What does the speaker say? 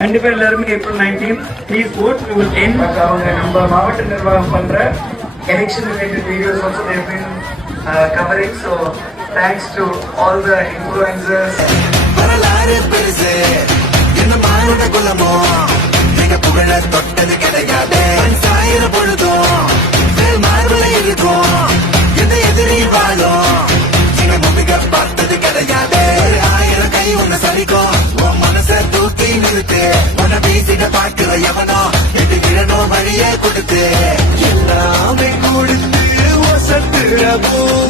கண்டிப்பா எல்லாருமே April 19 please vote, we will end. அவங்க நம்ம மாவட்ட நிர்வாகம் பண்ற election related videos also they have been covering, so thanks to all the influencers. வரலாறு பெருசு இந்த மாநில குலமோ நீங்க புகழ தொட்டது கிடையாது. சாயிர பொழுதும் மார்பல இருக்கும் எந்த எதிரி வாழும் நீங்க முதுக பார்த்தது கிடையாது. 1000 கை உன்னை சரிக்கும் உன் மனசை தூக்கி நிறுத்து. உன்னை வீசிட பார்க்கிற எவனோ எது விழனோ வழியே கொடுத்து எல்லாமே கொடுத்து வசத்துறவும்